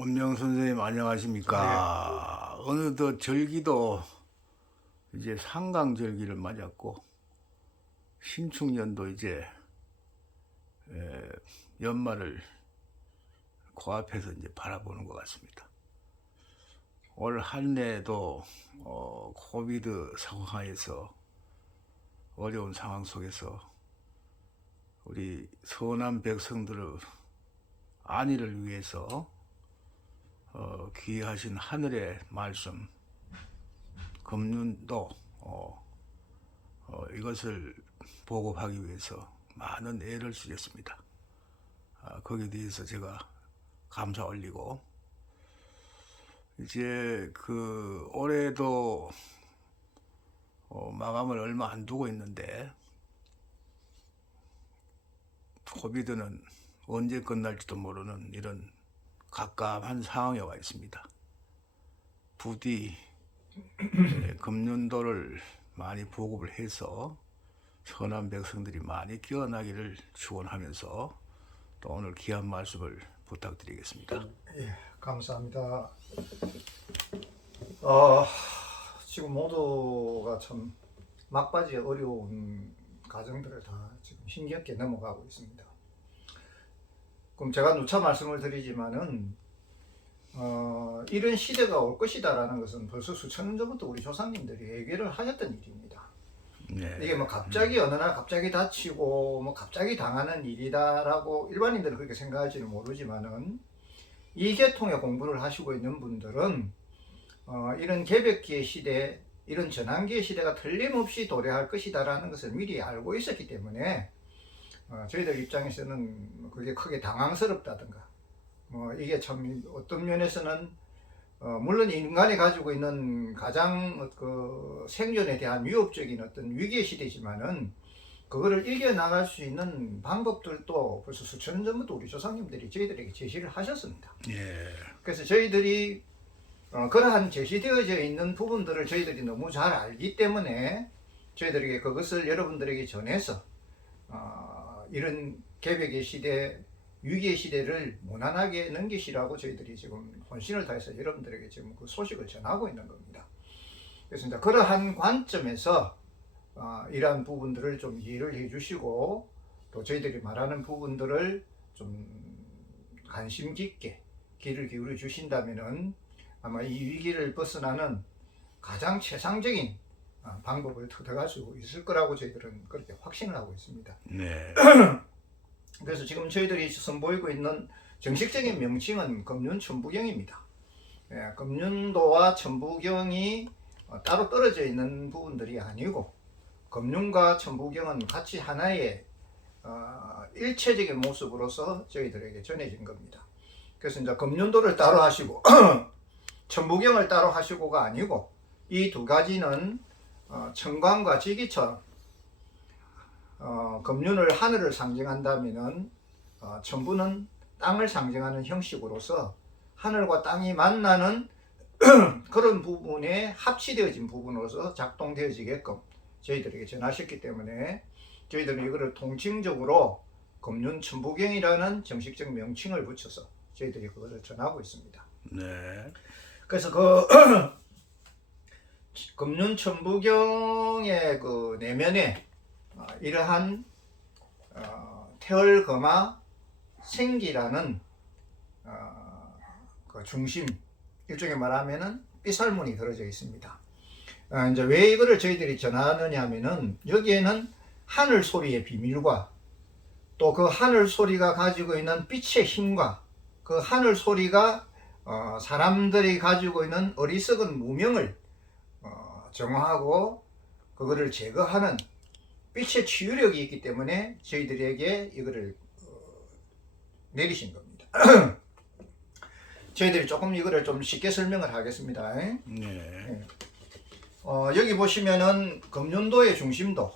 원명 선생님 안녕하십니까? 어느덧 절기도 이제 상강절기를 맞았고 신축년도 이제 연말을 코앞에서 이제 바라보는 것 같습니다. 올 한 해도 코비드 상황에서 어려운 상황 속에서 우리 서남 백성들의 안위를 위해서 귀하신 하늘의 말씀 금륜도 이것을 보급하기 위해서 많은 애를 쓰셨습니다. 거기에 대해서 제가 감사 올리고 이제 그 올해도 마감을 얼마 안 두고 있는데 코비드는 언제 끝날지도 모르는 이런 갑갑한 상황에 와 있습니다. 부디 금년도를 많이 보급을 해서 선한 백성들이 많이 깨어나기를 축원하면서 또 오늘 귀한 말씀을 부탁드리겠습니다. 예, 감사합니다. 지금 모두가 참 막바지에 어려운 과정들을 다 지금 힘겹게 넘어가고 있습니다. 그럼 제가 누차 말씀을 드리지만은 이런 시대가 올 것이다라는 것은 벌써 수천 년 전부터 우리 조상님들이 예견을 하셨던 일입니다. 네. 이게 뭐 갑자기 어느 날 갑자기 다치고 뭐 갑자기 당하는 일이다라고 일반인들은 그렇게 생각할지는 모르지만은 이 계통의 공부를 하시고 있는 분들은 이런 개벽기의 시대, 이런 전환기의 시대가 틀림없이 도래할 것이다라는 것을 미리 알고 있었기 때문에 저희들 입장에서는 그게 크게 당황스럽다든가 뭐 이게 참 어떤 면에서는 물론 인간이 가지고 있는 가장 그 생존에 대한 위협적인 어떤 위기의 시대지만은 그거를 이겨나갈 수 있는 방법들도 벌써 수천 년 전부터 우리 조상님들이 저희들에게 제시를 하셨습니다. 예. 그래서 저희들이 그러한 제시되어져 있는 부분들을 저희들이 너무 잘 알기 때문에 저희들에게 그것을 여러분들에게 전해서 이런 개벽의 시대, 위기의 시대를 무난하게 넘기시라고 저희들이 지금 혼신을 다해서 여러분들에게 지금 그 소식을 전하고 있는 겁니다. 그래서 이제 그러한 관점에서 이러한 부분들을 좀 이해를 해주시고 또 저희들이 말하는 부분들을 좀 관심 깊게 귀를 기울여 주신다면은 아마 이 위기를 벗어나는 가장 최상적인 방법을 터득할 수 있을 거라고 저희들은 그렇게 확신을 하고 있습니다. 네. 그래서 지금 저희들이 선보이고 있는 정식적인 명칭은 금륜천부경입니다. 금륜도와 천부경이 따로 떨어져 있는 부분들이 아니고 금륜과 천부경은 같이 하나의 일체적인 모습으로서 저희들에게 전해진 겁니다. 그래서 이제 금륜도를 따로 하시고 천부경을 따로 하시고가 아니고 이 두 가지는 천광과 지기처럼 금륜을 하늘을 상징한다면은 천부는 땅을 상징하는 형식으로서 하늘과 땅이 만나는 그런 부분에 합치되어진 부분으로서 작동되어지게끔 저희들에게 전하셨기 때문에 저희들은 이거를 통칭적으로 금륜 천부경이라는 정식적 명칭을 붙여서 저희들이 그것을 전하고 있습니다. 네. 그래서 그 금륜 천부경의 그 내면에 이러한 태월금화 생기라는 그 중심, 일종의 말하면은 삐살문이 들어져 있습니다. 이제 왜 이거를 저희들이 전하느냐 하면은 여기에는 하늘 소리의 비밀과 또 그 하늘 소리가 가지고 있는 빛의 힘과 그 하늘 소리가 사람들이 가지고 있는 어리석은 무명을 정화하고 그거를 제거하는 빛의 치유력이 있기 때문에 저희들에게 이거를 내리신 겁니다. 저희들이 조금 이거를 좀 쉽게 설명을 하겠습니다. 네. 여기 보시면은 금륜도의 중심도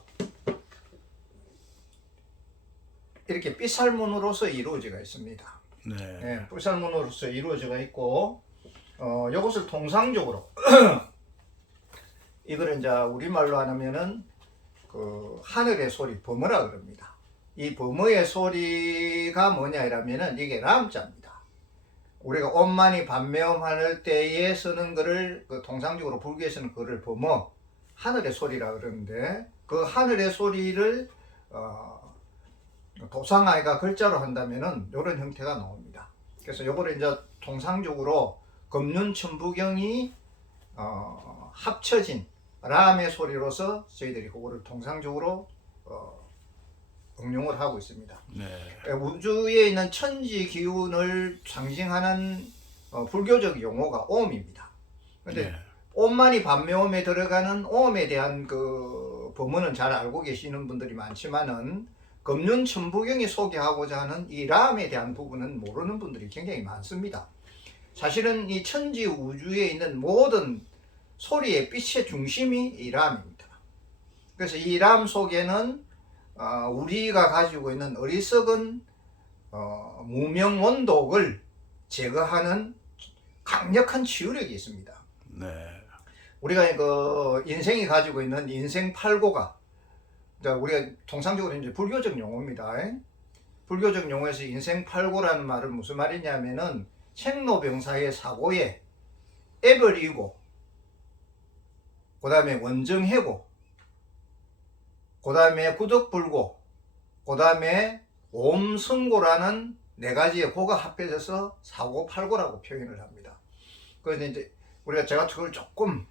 이렇게 삐살문으로서 이루어져 있습니다. 네. 삐살문으로서 이루어져 있고 이것을 통상적으로 이거를 이제 우리말로 하면은 그 하늘의 소리, 범어라 그럽니다. 이 범어의 소리가 뭐냐 이러면은 이게 람자입니다. 우리가 옷만이 반매음할 때에 쓰는 거를 그 통상적으로 불교에서는 그거를 범어 하늘의 소리라 그러는데 그 하늘의 소리를 도상아이가 글자로 한다면은 이런 형태가 나옵니다. 그래서 요거를 이제 통상적으로 금륜천부경이 합쳐진 람의 소리로서 저희들이 그거를 통상적으로 응용을 하고 있습니다. 네. 우주에 있는 천지 기운을 상징하는 불교적 용어가 옴입니다. 근데 네. 옴만이 반매옴에 들어가는 옴에 대한 그 법문은 잘 알고 계시는 분들이 많지만은 금륜천부경이 소개하고자 하는 이 람에 대한 부분은 모르는 분들이 굉장히 많습니다. 사실은 이 천지 우주에 있는 모든 소리의 빛의 중심이 이 람입니다. 그래서 이 람 속에는 우리가 가지고 있는 어리석은 무명 원독을 제거하는 강력한 치유력이 있습니다. 네. 우리가 그 인생이 가지고 있는 인생 팔고가 우리가 통상적으로 이제 불교적 용어입니다. 불교적 용어에서 인생 팔고라는 말은 무슨 말이냐면은 생로병사의 사고에 앱을 이고 그 다음에 원정해고 그 다음에 구덕불고 그 다음에 옴승고라는 네 가지의 고가 합해져서 사고팔고라고 표현을 합니다. 그래서 이제 제가 그걸 조금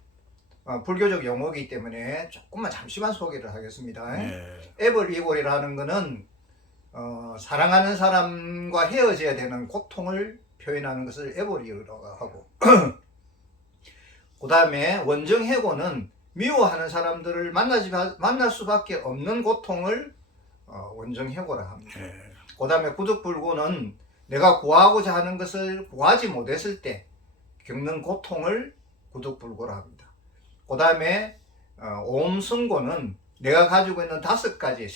불교적 용어이기 때문에 조금만 잠시만 소개를 하겠습니다. 네. 에버리골이라는 거는 사랑하는 사람과 헤어져야 되는 고통을 표현하는 것을 에버리라고 하고 그 다음에 원정해고는 미워하는 사람들을 만날 수밖에 없는 고통을 원정해고라 합니다. 네. 그 다음에 구득불고는 내가 구하고자 하는 것을 구하지 못했을 때 겪는 고통을 구득불고라 합니다. 그 다음에 옴승고는 내가 가지고 있는 5가지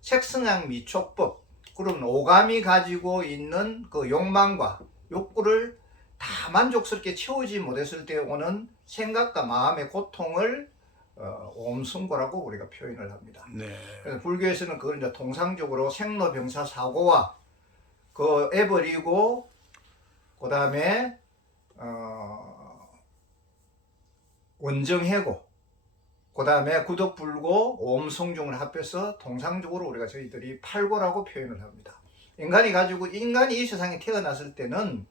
색성향 미촉법, 그러면 오감이 가지고 있는 그 욕망과 욕구를 다 만족스럽게 채우지 못했을 때 오는 생각과 마음의 고통을 옴승고라고 우리가 표현을 합니다. 네. 그래서 불교에서는 그걸 이제 통상적으로 생로병사 사고와 그 애버리고 그 다음에 원정해고 그 다음에 구덕불고 옴성중을 합해서 통상적으로 우리가 저희들이 팔고라고 표현을 합니다. 인간이 이 세상에 태어났을 때는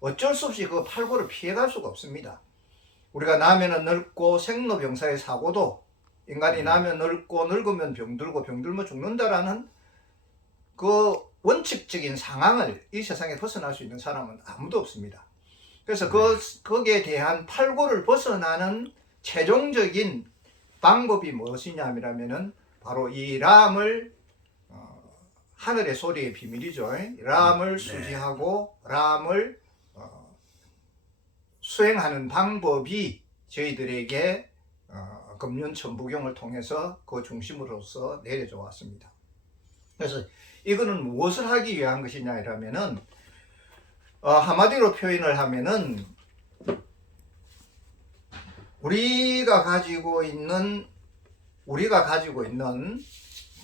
어쩔 수 없이 그 팔고를 피해갈 수가 없습니다. 우리가 나면은 늙고 생로병사의 사고도 인간이 나면 늙고 늙으면 병들고 병들면 죽는다라는 그 원칙적인 상황을 이 세상에 벗어날 수 있는 사람은 아무도 없습니다. 그래서 거기에 대한 팔고를 벗어나는 최종적인 방법이 무엇이냐면은 바로 이 람을 하늘의 소리의 비밀이죠. 람을 수지하고 람을 수행하는 방법이 저희들에게 금륜천부경을 통해서 그 중심으로서 내려져 왔습니다. 그래서 이거는 무엇을 하기 위한 것이냐 이러면은 한마디로 표현을 하면은 우리가 가지고 있는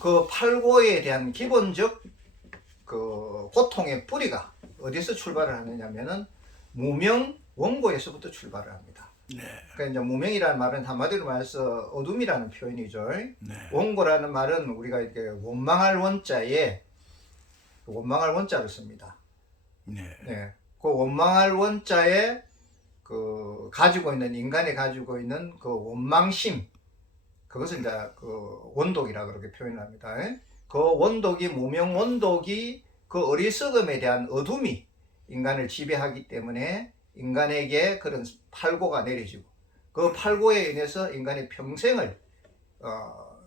그 팔고에 대한 기본적 그 고통의 뿌리가 어디서 출발을 하느냐면은 무명 원고에서부터 출발을 합니다. 네. 그러니까 이제 무명이라는 말은 한마디로 말해서 어둠이라는 표현이죠. 네. 원고라는 말은 우리가 이렇게 원망할 원자를 씁니다. 네. 네. 그 원망할 원자에 인간이 가지고 있는 그 원망심, 그것을 이제 그 원독이라 그렇게 표현합니다. 그 원독이, 무명 원독이 그 어리석음에 대한 어둠이 인간을 지배하기 때문에 인간에게 그런 팔고가 내려지고 그 팔고에 인해서 인간의 평생을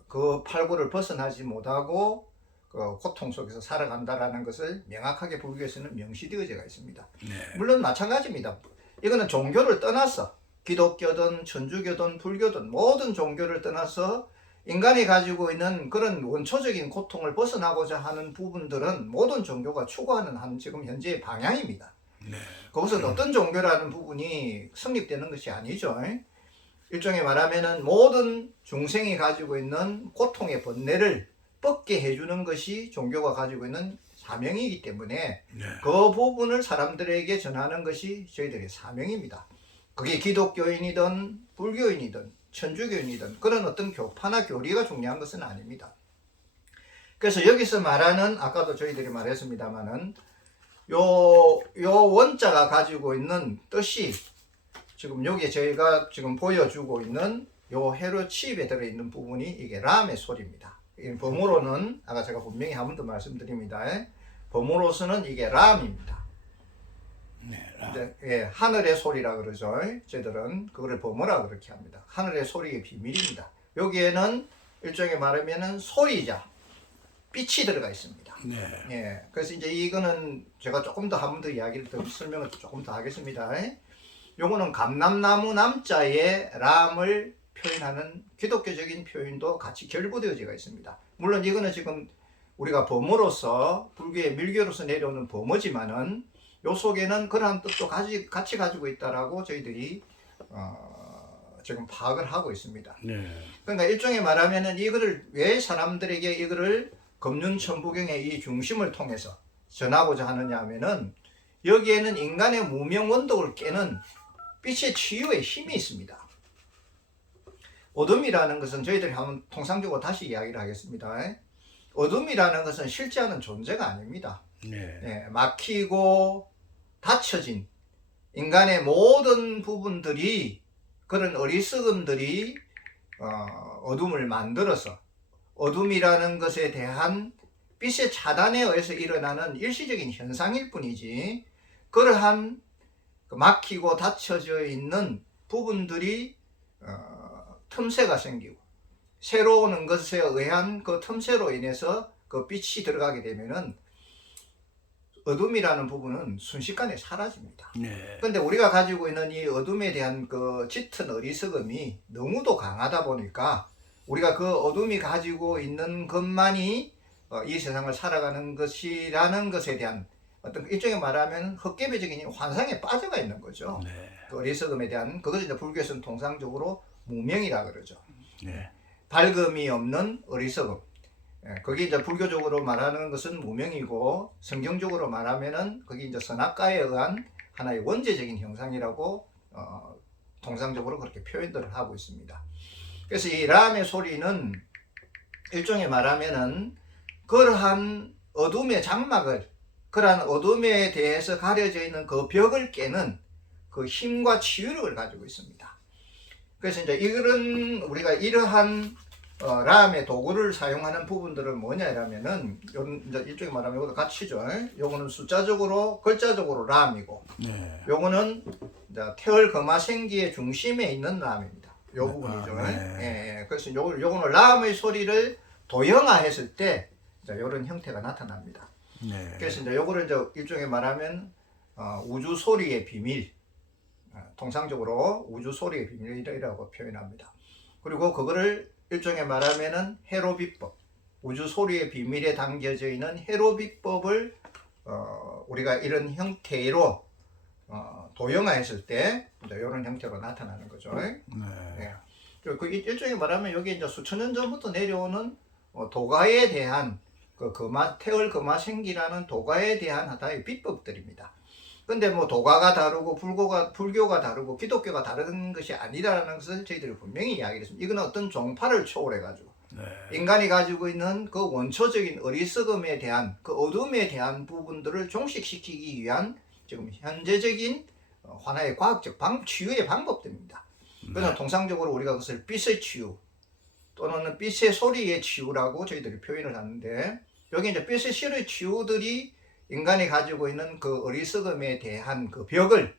그 팔고를 벗어나지 못하고 그 고통 속에서 살아간다라는 것을 명확하게 불교에서는 명시되어져 있습니다. 네. 물론 마찬가지입니다. 이거는 종교를 떠나서 기독교든 천주교든 불교든 모든 종교를 떠나서 인간이 가지고 있는 그런 원초적인 고통을 벗어나고자 하는 부분들은 모든 종교가 추구하는 지금 현재의 방향입니다. 네. 그것은 어떤 종교라는 부분이 성립되는 것이 아니죠. 일종의 말하면은 모든 중생이 가지고 있는 고통의 번뇌를 뻗게 해주는 것이 종교가 가지고 있는 사명이기 때문에 네. 그 부분을 사람들에게 전하는 것이 저희들의 사명입니다. 그게 기독교인이든 불교인이든 천주교인이든 그런 어떤 교파나 교리가 중요한 것은 아닙니다. 그래서 여기서 말하는 아까도 저희들이 말했습니다마는 요 원자가 가지고 있는 뜻이 지금 여기 저희가 지금 보여주고 있는 요 헤로 칩에 들어있는 부분이 이게 람의 소리입니다. 범으로는 아까 제가 분명히 한 번 더 말씀드립니다. 범으로서는 이게 람입니다. 네. 라. 이제, 예, 하늘의 소리라 그러죠. 저희들은 그거를 범어라 그렇게 합니다. 하늘의 소리의 비밀입니다. 여기에는 일종의 말하면은 소리자, 빛이 들어가 있습니다. 네. 예, 그래서 이제 이거는 제가 조금 더 한 번 더 이야기를 더 설명을 조금 더 하겠습니다. 요거는 감람나무 남자의 람을 표현하는 기독교적인 표현도 같이 결부되어져 있습니다. 물론 이거는 지금 우리가 범어로서 불교의 밀교로서 내려오는 범어지만은 요 속에는 그러한 뜻도 같이 가지고 있다라고 저희들이 지금 파악을 하고 있습니다. 네. 그러니까 일종의 말하면은 이거를 왜 사람들에게 이거를 금륜천부경의 이 중심을 통해서 전하고자 하느냐 하면은 여기에는 인간의 무명 원독을 깨는 빛의 치유의 힘이 있습니다. 어둠이라는 것은 저희들이 한번 통상적으로 다시 이야기를 하겠습니다. 어둠이라는 것은 실제하는 존재가 아닙니다. 네. 예, 막히고 닫혀진 인간의 모든 부분들이 그런 어리석음들이 어둠을 만들어서 어둠이라는 것에 대한 빛의 차단에 의해서 일어나는 일시적인 현상일 뿐이지 그러한 막히고 닫혀져 있는 부분들이 틈새가 생기고 새로 오는 것에 의한 그 틈새로 인해서 그 빛이 들어가게 되면은 어둠이라는 부분은 순식간에 사라집니다. 네. 근데 우리가 가지고 있는 이 어둠에 대한 그 짙은 어리석음이 너무도 강하다 보니까 우리가 그 어둠이 가지고 있는 것만이 이 세상을 살아가는 것이라는 것에 대한 어떤 일종의 말하면 헛개비적인 환상에 빠져가 있는 거죠. 네. 그 어리석음에 대한 그것을 이제 불교에서는 통상적으로 무명이라 그러죠. 네. 밝음이 없는 어리석음. 거기 이제 불교적으로 말하는 것은 무명이고 성경적으로 말하면은 거기 이제 선악과에 의한 하나의 원죄적인 형상이라고 통상적으로 그렇게 표현들을 하고 있습니다. 그래서 이 람의 소리는 일종의 말하면은 그러한 어둠의 장막을 그러한 어둠에 대해서 가려져 있는 그 벽을 깨는 그 힘과 치유력을 가지고 있습니다. 그래서 이제 이런 우리가 이러한 람의 도구를 사용하는 부분들은 뭐냐라면은 이제 일종의 말하면 이것도 같이죠. 요거는 숫자적으로 글자적으로 람이고, 네. 요거는 이제 태월 거마생기의 중심에 있는 람입니다. 요 부분이죠. 네. 예, 그래서 요거는 람의 소리를 도형화했을 때 이런 형태가 나타납니다. 네. 그래서 이제 요거를 이제 일종의 말하면 우주 소리의 비밀, 통상적으로 우주 소리의 비밀이라고 표현합니다. 그리고 그거를 일종의 말하면은 헤로비법, 우주 소리의 비밀에 담겨져 있는 헤로비법을 우리가 이런 형태로 도형화했을 때 이런 형태로 나타나는 거죠. 네. 예. 그 일종의 말하면 여기 이제 수천 년 전부터 내려오는 도가에 대한 그 태월 거마생기라는 도가에 대한 하나의 비법들입니다. 근데 뭐 도가가 다르고 불교가 다르고 기독교가 다른 것이 아니라는 것을 저희들이 분명히 이야기를 했습니다. 이건 어떤 종파를 초월해가지고 네. 인간이 가지고 있는 그 원초적인 어리석음에 대한 그 어둠에 대한 부분들을 종식시키기 위한 지금 현재적인 하나의 과학적 치유의 방법들입니다. 그래서 통상적으로 우리가 그것을 빛의 치유 또는 빛의 소리의 치유라고 저희들이 표현을 하는데 여기 이제 빛의 소리의 치유들이 인간이 가지고 있는 그 어리석음에 대한 그 벽을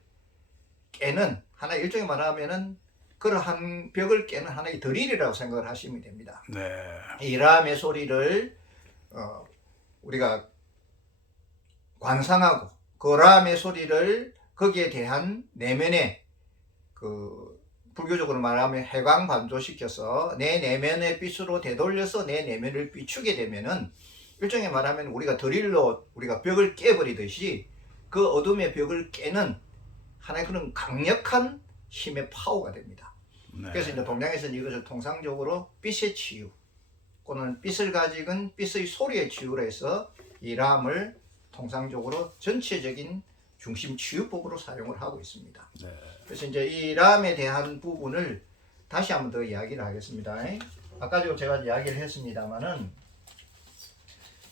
깨는 하나의 일종의 말하면은 그러한 벽을 깨는 하나의 드릴이라고 생각을 하시면 됩니다. 네. 이 람의 소리를 우리가 관상하고 그 람의 소리를 거기에 대한 내면의 그 불교적으로 말하면 해광반조시켜서 내 내면의 빛으로 되돌려서 내 내면을 비추게 되면은 일종의 말하면 우리가 드릴로 우리가 벽을 깨버리듯이 그 어둠의 벽을 깨는 하나의 그런 강력한 힘의 파워가 됩니다. 네. 그래서 이제 동양에서는 이것을 통상적으로 빛의 치유 또는 빛을 가지고 빛의 소리의 치유로 해서 이 람을 통상적으로 전체적인 중심 치유법으로 사용을 하고 있습니다. 네. 그래서 이제 이 람에 대한 부분을 다시 한번 더 이야기를 하겠습니다. 아까도 제가 이야기를 했습니다만은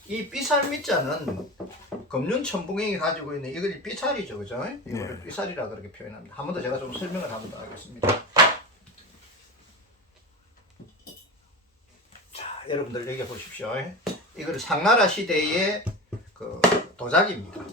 이 삐살미자는 금륜천붕행이 가지고 있는 이걸 삐살이죠, 그죠? 이거를 네. 삐살이라 그렇게 표현합니다. 한 번 더 제가 좀 설명을 한 번 더 하겠습니다. 자, 여러분들 여기 보십시오. 이거를 상나라 시대의 그 도자기입니다.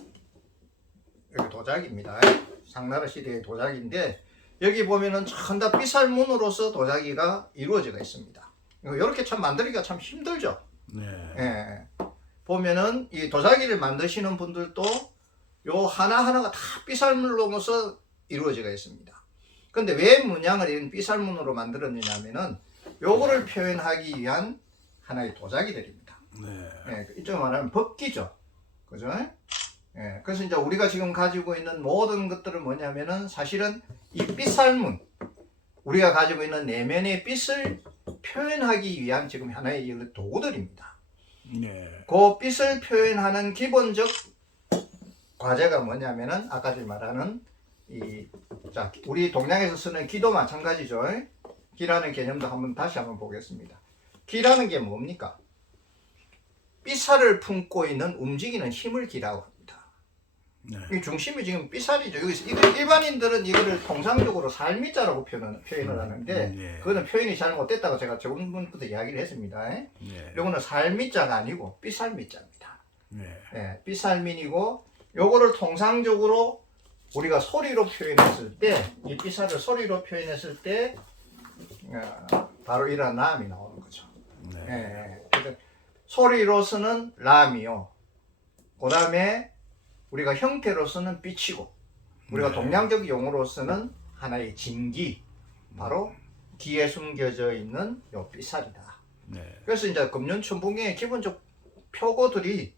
여기 도자기입니다. 상나라 시대의 도자기인데 여기 보면은 전다 삐살문으로서 도자기가 이루어져 있습니다. 이렇게 참 만들기가 참 힘들죠. 네. 예. 보면은 이 도자기를 만드시는 분들도 요 하나하나가 다 삐살문으로서 이루어져 있습니다. 근데 왜 문양을 이런 삐살문으로 만들었느냐면은 요거를 표현하기 위한 하나의 도자기들입니다. 네. 예, 이쪽 말하면 법기죠. 그죠? 예, 그래서 이제 우리가 지금 가지고 있는 모든 것들은 뭐냐면은 사실은 이 삐살문, 우리가 가지고 있는 내면의 삐을 표현하기 위한 지금 하나의 도구들입니다. 네. 그 삐을 표현하는 기본적 과제가 뭐냐면은 아까 말하는 자, 우리 동양에서 쓰는 기도 마찬가지죠. 기라는 개념도 다시 한번 보겠습니다. 기라는 게 뭡니까? 삐살을 품고 있는 움직이는 힘을 기라고 합니다. 네. 이 중심이 지금 삐살이죠. 이거 일반인들은 이거를 통상적으로 살미자라고 표현을 하는데 네. 그거는 표현이 잘못됐다고 제가 저번부터 이야기를 했습니다. 네. 이거는 살미자가 아니고 삐살미자입니다. 네. 예, 삐살민이고 요거를 통상적으로 우리가 소리로 표현했을 때 이 삐살을 소리로 표현했을 때 바로 이런 람이 나오는 거죠. 네. 예, 그러니까 소리로서는 람이요. 그 다음에 우리가 형태로서는 삐치고 우리가 네. 동양적 용어로서는 하나의 진기, 바로 기에 숨겨져 있는 요 삐살이다. 네. 그래서 이제 금륜천붕의 기본적 표고들이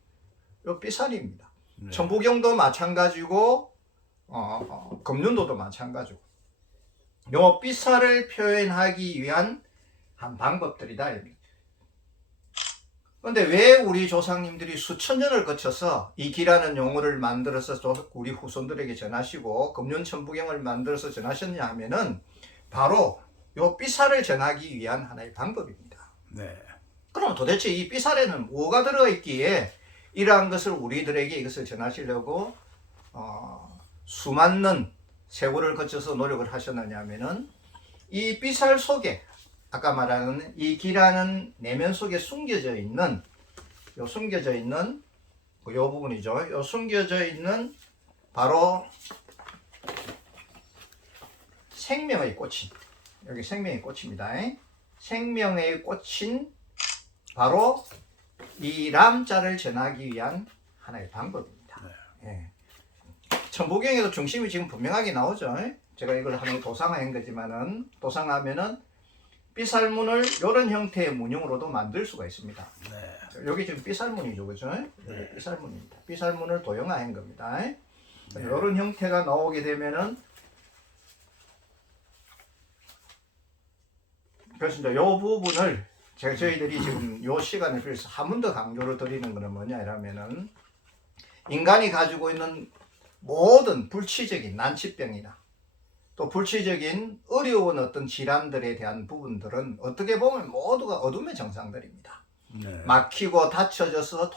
요 삐살입니다. 네. 천부경도 마찬가지고 금륜도도 마찬가지고 요 삐살을 표현하기 위한 한 방법들이다. 그런데 왜 우리 조상님들이 수천 년을 거쳐서 이 기라는 용어를 만들어서 우리 후손들에게 전하시고 금륜천부경을 만들어서 전하셨냐 하면은 바로 요 삐살을 전하기 위한 하나의 방법입니다. 네. 그럼 도대체 이 삐살에는 뭐가 들어있기에 이러한 것을 우리들에게 이것을 전하시려고 수많은 세월을 거쳐서 노력을 하셨느냐 하면은 이 삐살 속에 아까 말하는 이 기라는 내면 속에 숨겨져 있는 요 부분이죠. 요 숨겨져 있는 바로 생명의 꽃인, 여기 생명의 꽃입니다. 생명의 꽃인 바로 이 람자를 전하기 위한 하나의 방법입니다. 예. 천부경에도 중심이 지금 분명하게 나오죠. 제가 이걸 하나의 도상화한 거지만은 도상화하면은 삐살문을 이런 형태의 문형으로도 만들 수가 있습니다. 네. 여기 지금 삐살문이죠, 그죠? 네. 여기 삐살문입니다. 삐살문을 도형화한 겁니다. 이런 형태가 나오게 되면은 그래서 이제 이 부분을 저희들이 지금 이 시간에 그래서 한 번 더 강조를 드리는 것은 뭐냐면은 인간이 가지고 있는 모든 불치적인 난치병이나 또 불치적인 어려운 어떤 질환들에 대한 부분들은 어떻게 보면 모두가 어둠의 정상들입니다. 네. 막히고 닫혀져서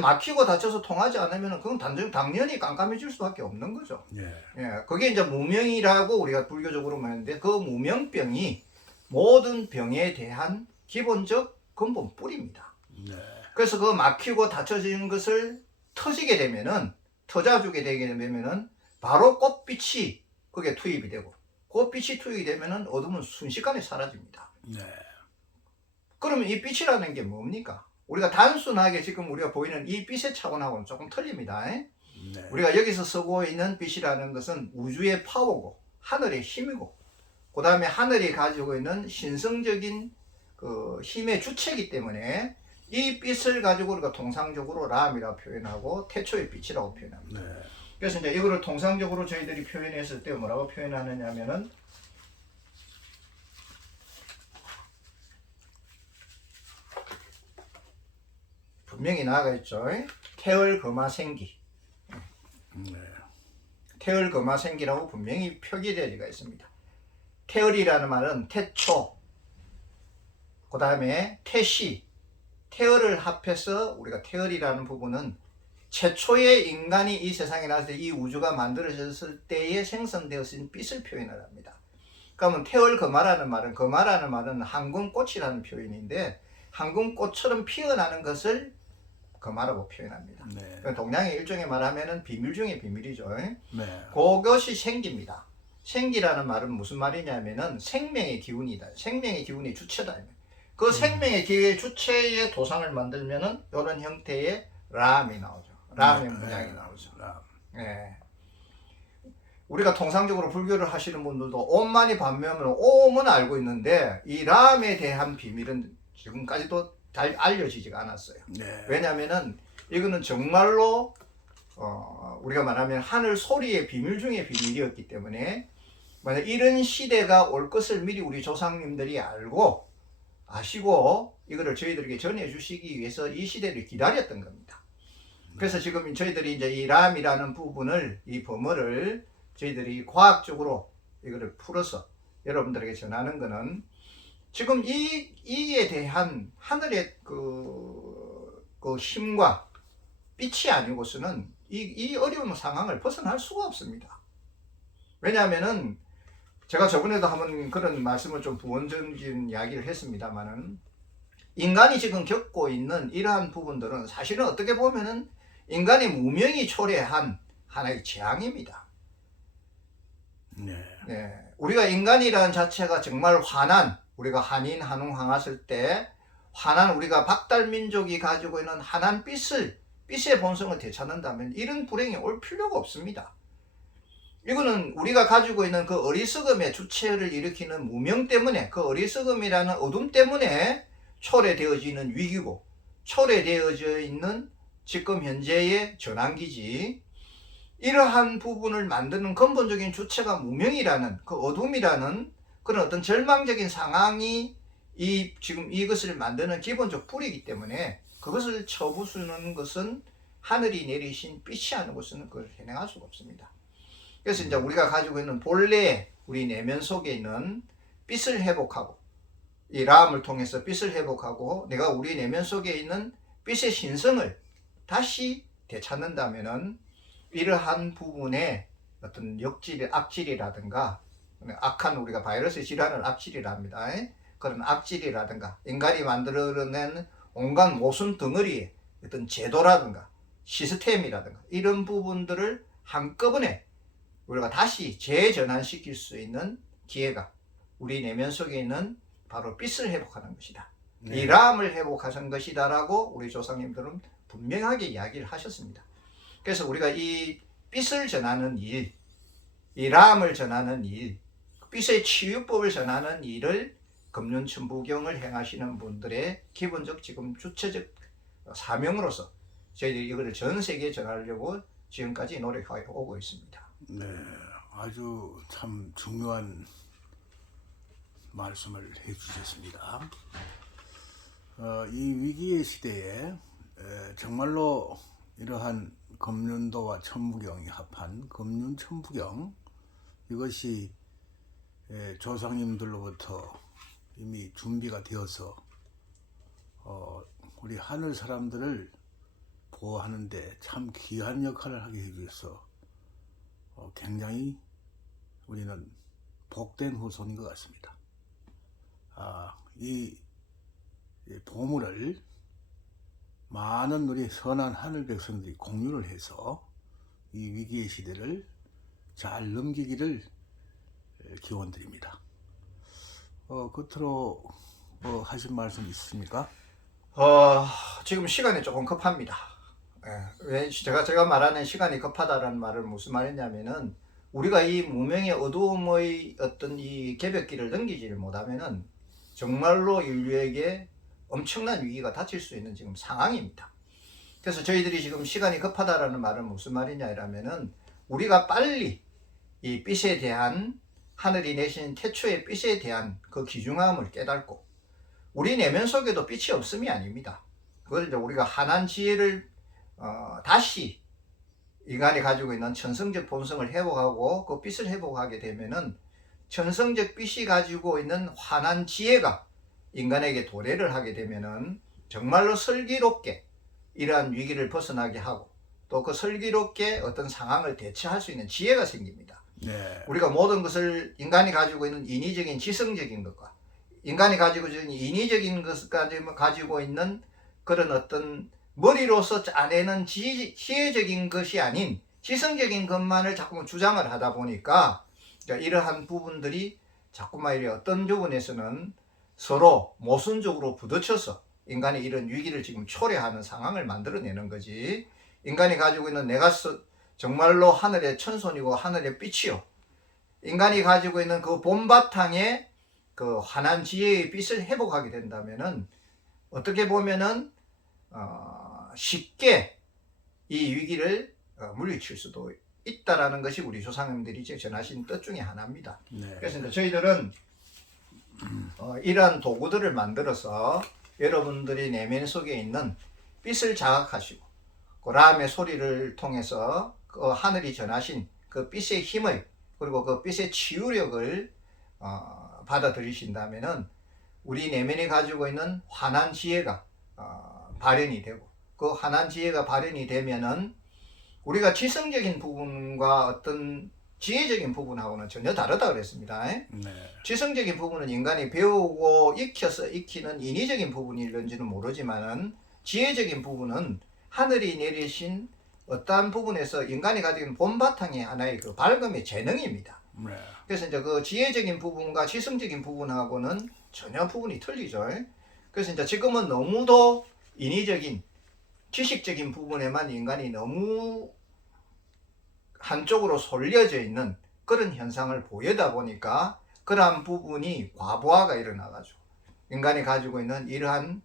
막히고 닫혀서 통하지 않으면 그건 당연히 깜깜해질 수밖에 없는 거죠. 네. 예, 그게 이제 무명이라고 우리가 불교적으로 말하는데 그 무명병이 모든 병에 대한 기본적 근본 뿌리입니다. 네. 그래서 그 막히고 닫혀진 것을 터져주게 되게 되면은 바로 꽃빛이 그게 투입이 되고 꽃빛이 투입이 되면은 어둠은 순식간에 사라집니다. 네. 그러면 이 빛이라는 게 뭡니까? 우리가 단순하게 지금 우리가 보이는 이 빛의 차원하고는 조금 틀립니다. 네. 우리가 여기서 쓰고 있는 빛이라는 것은 우주의 파워고 하늘의 힘이고 그 다음에 하늘이 가지고 있는 신성적인 그 힘의 주체이기 때문에 이 빛을 가지고 우리가 통상적으로 람이라고 표현하고 태초의 빛이라고 표현합니다. 네. 그래서 이제 이거를 통상적으로 저희들이 표현했을 때 뭐라고 표현하느냐면은 분명히 나아가 있죠. 태월금화생기. 네. 태월금화생기라고 분명히 표기되어가 있습니다. 태월이라는 말은 태초, 그 다음에 태시, 태월을 합해서 우리가 태월이라는 부분은 최초의 인간이 이 세상에 나왔을 때 이 우주가 만들어졌을 때에 생성되었은 빛을 표현을 합니다. 그러면 태월금화라는 말은 항공꽃이라는 표현인데 항공꽃처럼 피어나는 것을 금화라고 표현합니다. 네. 동양의 일종의 말하면은 비밀 중에 비밀이죠. 네. 그것이 생기입니다. 생기라는 말은 무슨 말이냐면은 생명의 기운이다. 생명의 기운이 주체다. 그 생명의 기운의 주체의 도상을 만들면은 이런 형태의 람이 나오죠. 람의 문양이 나오죠. 예. 우리가 통상적으로 불교를 하시는 분들도 옴만이 반면은 옴은 알고 있는데 이 람에 대한 비밀은 지금까지도 잘 알려지지가 않았어요. 네. 왜냐하면은 이거는 정말로 우리가 말하면 하늘 소리의 비밀 중에 비밀이었기 때문에 만약 이런 시대가 올 것을 미리 우리 조상님들이 알고 아시고 이거를 저희들에게 전해 주시기 위해서 이 시대를 기다렸던 겁니다. 그래서 지금 저희들이 이제 이 람이라는 부분을, 이 범어를 저희들이 과학적으로 이거를 풀어서 여러분들에게 전하는 거는 지금 이에 대한 하늘의 그 힘과 빛이 아니고서는 이 어려운 상황을 벗어날 수가 없습니다. 왜냐하면은 제가 저번에도 한번 그런 말씀을 좀 부원적인 이야기를 했습니다만은 인간이 지금 겪고 있는 이러한 부분들은 사실은 어떻게 보면은 인간의 무명이 초래한 하나의 재앙입니다. 네. 네. 우리가 인간이라는 자체가 정말 환한, 우리가 한인, 한웅, 항았을 때 환한 우리가 박달민족이 가지고 있는 환한 빛의 본성을 되찾는다면 이런 불행이 올 필요가 없습니다. 이거는 우리가 가지고 있는 그 어리석음의 주체를 일으키는 무명 때문에, 그 어리석음이라는 어둠 때문에 초래되어지는 위기고 초래되어져 있는 지금 현재의 전환기지, 이러한 부분을 만드는 근본적인 주체가 무명이라는 그 어둠이라는 그런 어떤 절망적인 상황이 지금 이것을 만드는 기본적 뿌리이기 때문에 그것을 쳐부수는 것은 하늘이 내리신 빛이 아니고서는 그걸 해내할 수가 없습니다. 그래서 이제 우리가 가지고 있는 본래 우리 내면 속에 있는 빛을 회복하고 이 라함을 통해서 빛을 회복하고 내가 우리 내면 속에 있는 빛의 신성을 다시 되찾는다면은 이러한 부분에 어떤 악질이라든가 악한 우리가 바이러스 질환을 악질이라 합니다. 그런 악질이라든가 인간이 만들어낸 온갖 모순 덩어리의 어떤 제도라든가 시스템이라든가 이런 부분들을 한꺼번에 우리가 다시 재전환시킬 수 있는 기회가 우리 내면 속에 있는 바로 빛을 회복하는 것이다. 네. 이 람을 회복하신 것이다라고 우리 조상님들은 분명하게 이야기를 하셨습니다. 그래서 우리가 이 빛을 전하는 일, 이 람을 전하는 일, 빛의 치유법을 전하는 일을 금륜천부경을 행하시는 분들의 기본적 지금 주체적 사명으로서 저희들이 이거를 전 세계에 전하려고 지금까지 노력하고 오고 있습니다. 네, 아주 참 중요한 말씀을 해주셨습니다. 이 위기의 시대에 정말로 이러한 금륜도와 천부경이 합한 금륜천부경, 이것이 조상님들로부터 이미 준비가 되어서 우리 하늘 사람들을 보호하는데 참 귀한 역할을 하게 해주셔서 굉장히 우리는 복된 후손인 것 같습니다. 이 보물을 많은 우리 선한 하늘 백성들이 공유를 해서 이 위기의 시대를 잘 넘기기를 기원드립니다. 끝으로 하신 말씀 있으십니까? 지금 시간이 조금 급합니다. 왜 제가 말하는 시간이 급하다는 말은 무슨 말이냐면은 우리가 이 무명의 어두움의 어떤 이 개벽길을 넘기지를 못하면은 정말로 인류에게 엄청난 위기가 닥칠 수 있는 지금 상황입니다. 그래서 저희들이 지금 시간이 급하다라는 말은 무슨 말이냐라면은 우리가 빨리 이 빛에 대한 하늘이 내신 태초의 빛에 대한 그 귀중함을 깨닫고 우리 내면 속에도 빛이 없음이 아닙니다. 그걸 이제 우리가 한한 지혜를 다시 인간이 가지고 있는 천성적 본성을 회복하고 그 빛을 회복하게 되면은 천성적 빛이 가지고 있는 환한 지혜가 인간에게 도래를 하게 되면은 정말로 슬기롭게 이러한 위기를 벗어나게 하고 또 그 슬기롭게 어떤 상황을 대처할 수 있는 지혜가 생깁니다. 네. 우리가 모든 것을 인간이 가지고 있는 인위적인 지성적인 것과 인간이 가지고 있는 인위적인 것까지 가지고 있는 그런 어떤 머리로서 짜내는 지혜적인 것이 아닌 지성적인 것만을 자꾸 주장을 하다 보니까 이러한 부분들이 자꾸만 어떤 부분에서는 서로 모순적으로 부딪혀서 인간이 이런 위기를 지금 초래하는 상황을 만들어내는 거지. 인간이 가지고 있는 내가 정말로 하늘의 천손이고 하늘의 빛이요, 인간이 가지고 있는 그 본바탕에 그 환한 지혜의 빛을 회복하게 된다면은 어떻게 보면은 쉽게 이 위기를 물리칠 수도 있다라는 것이 우리 조상님들이 전하신 뜻 중에 하나입니다. 네. 그래서 이제 저희들은 이러한 도구들을 만들어서 여러분들이 내면 속에 있는 빛을 자각하시고 그 라함의 소리를 통해서 그 하늘이 전하신 그 빛의 힘을 그리고 그 빛의 치유력을 받아들이신다면은 우리 내면에 가지고 있는 환한 지혜가 발현이 되고 그 환한 지혜가 발현이 되면은 우리가 지성적인 부분과 어떤 지혜적인 부분하고는 전혀 다르다 그랬습니다. 네. 지성적인 부분은 인간이 배우고 익혀서 익히는 인위적인 부분일는지는 모르지만은 지혜적인 부분은 하늘이 내리신 어떠한 부분에서 인간이 가지고 있는 본바탕의 하나의 그 밝음의 재능입니다. 네. 그래서 이제 그 지혜적인 부분과 지성적인 부분하고는 전혀 부분이 틀리죠. 그래서 이제 지금은 너무도 인위적인 지식적인 부분에만 인간이 너무 한쪽으로 쏠려져 있는 그런 현상을 보이다 보니까 그러한 부분이 과부하가 일어나가지고 인간이 가지고 있는 이러한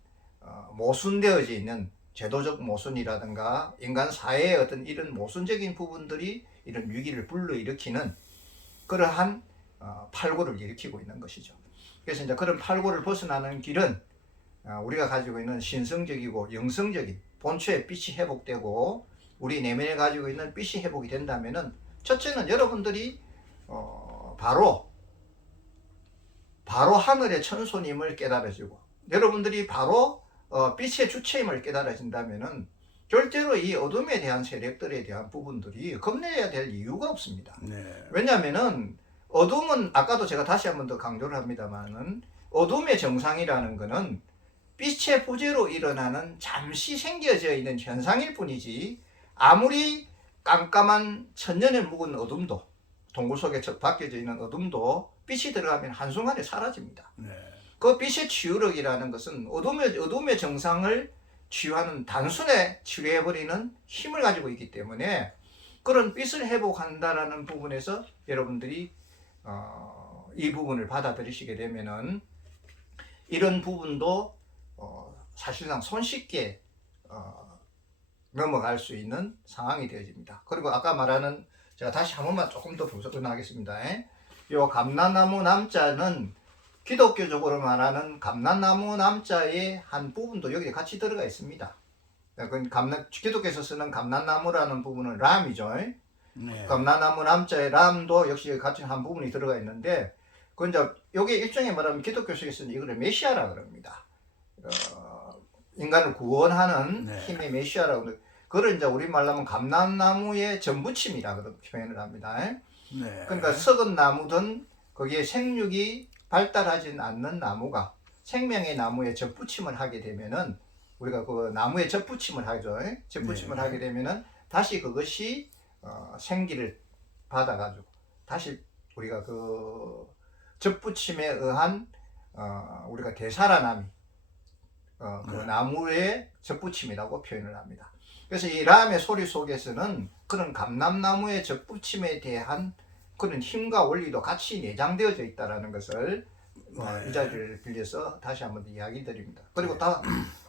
모순되어져 있는 제도적 모순이라든가 인간 사회의 어떤 이런 모순적인 부분들이 이런 위기를 불러일으키는 그러한 팔고를 일으키고 있는 것이죠. 그래서 이제 그런 팔고를 벗어나는 길은 우리가 가지고 있는 신성적이고 영성적인 본초의 빛이 회복되고 우리 내면에 가지고 있는 빛이 회복이 된다면은 첫째는 여러분들이 바로 하늘의 천손임을 깨달아지고 여러분들이 바로 빛의 주체임을 깨달아진다면은 절대로 이 어둠에 대한 세력들에 대한 부분들이 겁내야 될 이유가 없습니다. 네. 왜냐하면은 어둠은 아까도 제가 다시 한 번 더 강조를 합니다만은 어둠의 정상이라는 것은 빛의 부재로 일어나는 잠시 생겨져 있는 현상일 뿐이지 아무리 깜깜한 천년에 묵은 어둠도 동굴 속에 박혀져 있는 어둠도 빛이 들어가면 한순간에 사라집니다. 네. 그 빛의 치유력이라는 것은 어둠의 정상을 치유하는 단순에 치료해버리는 힘을 가지고 있기 때문에 그런 빛을 회복한다라는 부분에서 여러분들이 이 부분을 받아들이시게 되면은 이런 부분도 사실상 손쉽게 넘어갈 수 있는 상황이 되어집니다. 그리고 아까 말하는 제가 다시 한 번만 조금 더 분석하겠습니다. 요 감람나무 남자는 기독교적으로 말하는 감람나무 남자의 한 부분도 여기에 같이 들어가 있습니다. 기독교에서 쓰는 감람나무라는 부분은 람이죠. 네. 감람나무 남자의 람도 역시 같이 한 부분이 들어가 있는데 그 이제 요게 일종의 말하면 기독교 속에서는 이거를 메시아라 그럽니다. 인간을 구원하는 네. 힘의 메시아라고 그걸 이제 우리말로 하면 감람나무의 전부침이라 그렇게 표현을 합니다. 네. 그러니까 썩은 나무든 거기에 생육이 발달하지 않는 나무가 생명의 나무에 접붙임을 하게 되면은 우리가 그 나무에 접붙임을 하죠. 접붙임을 네. 하게 되면은 다시 그것이 생기를 받아가지고 다시 우리가 그 접붙임에 의한 우리가 되살아남이 그 나무의 접붙임이라고 표현을 합니다. 그래서 이 라함의 소리 속에서는 그런 감람나무의 접붙임에 대한 그런 힘과 원리도 같이 내장되어져 있다는 것을 이 자리를 빌려서 다시 한번 이야기 드립니다. 그리고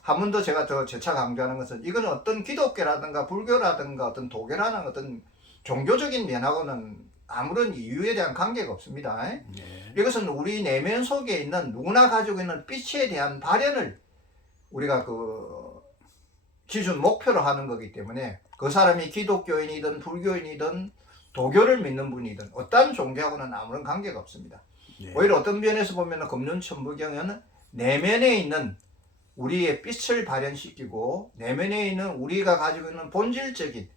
한 번 더 제가 더 재차 강조하는 것은 이건 어떤 기독교라든가 불교라든가 어떤 도교라는 어떤 종교적인 면하고는 아무런 이유에 대한 관계가 없습니다. 네. 이것은 우리 내면 속에 있는 누구나 가지고 있는 빛에 대한 발현을 우리가 기준 목표로 하는 거기 때문에 그 사람이 기독교인이든 불교인이든 도교를 믿는 분이든 어떠한 종교하고는 아무런 관계가 없습니다. 예. 오히려 어떤 면에서 보면 금륜천부경은 내면에 있는 우리의 빛을 발현시키고 내면에 있는 우리가 가지고 있는 본질적인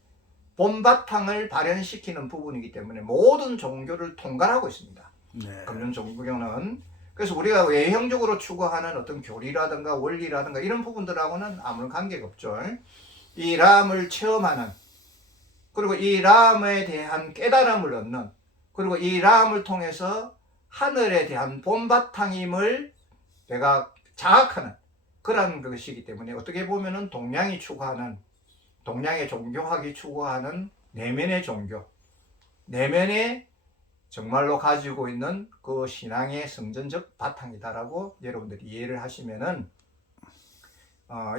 본바탕을 발현시키는 부분이기 때문에 모든 종교를 통괄하고 있습니다. 네. 금륜천부경은 그래서 우리가 외형적으로 추구하는 어떤 교리라든가 원리라든가 이런 부분들하고는 아무런 관계가 없죠. 이 라함을 체험하는, 그리고 이 라함에 대한 깨달음을 얻는, 그리고 이 라함을 통해서 하늘에 대한 본바탕임을 내가 자각하는 그런 것이기 때문에 어떻게 보면은 동양이 추구하는, 동양의 종교학이 추구하는 내면의 종교, 내면에 정말로 가지고 있는 그 신앙의 성전적 바탕이다라고 여러분들이 이해를 하시면은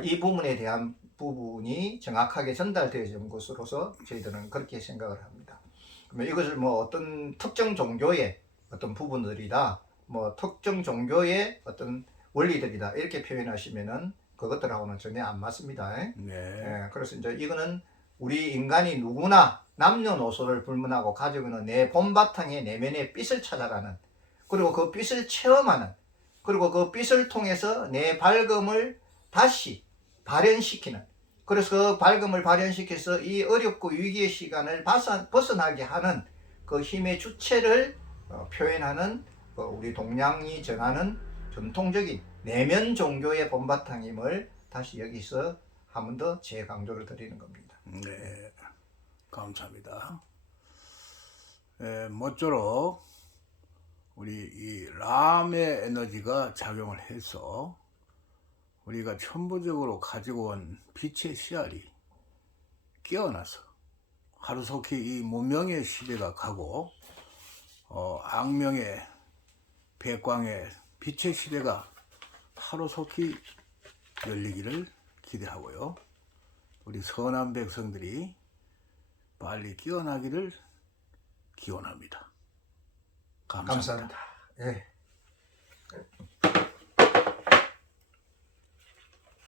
이 부분에 대한 부분이 정확하게 전달되어진 것으로서 저희들은 그렇게 생각을 합니다. 그러면 이것을 뭐 어떤 특정 종교의 어떤 부분들이다, 뭐 특정 종교의 어떤 원리들이다 이렇게 표현하시면은 그것들하고는 전혀 안 맞습니다. 네. 그래서 이제 이거는 우리 인간이 누구나 남녀노소를 불문하고 가지고 있는 내 본바탕의 내면의 빛을 찾아가는, 그리고 그 빛을 체험하는, 그리고 그 빛을 통해서 내 밝음을 다시 발현시키는, 그래서 그 밝음을 발현시켜서 이 어렵고 위기의 시간을 벗어나게 하는 그 힘의 주체를 표현하는 우리 동양이 전하는 전통적인 내면 종교의 본바탕임을 다시 여기서 한 번 더 재강조를 드리는 겁니다. 네. 감사합니다. 모쪼록 우리 이 람의 에너지가 작용을 해서 우리가 천부적으로 가지고 온 빛의 씨알이 깨어나서 하루속히 이 무명의 시대가 가고 악명의 백광의 빛의 시대가 하루속히 열리기를 기대하고요. 우리 선한 백성들이 빨리 깨어나기를 기원합니다. 감사합니다. 감사합니다. 예.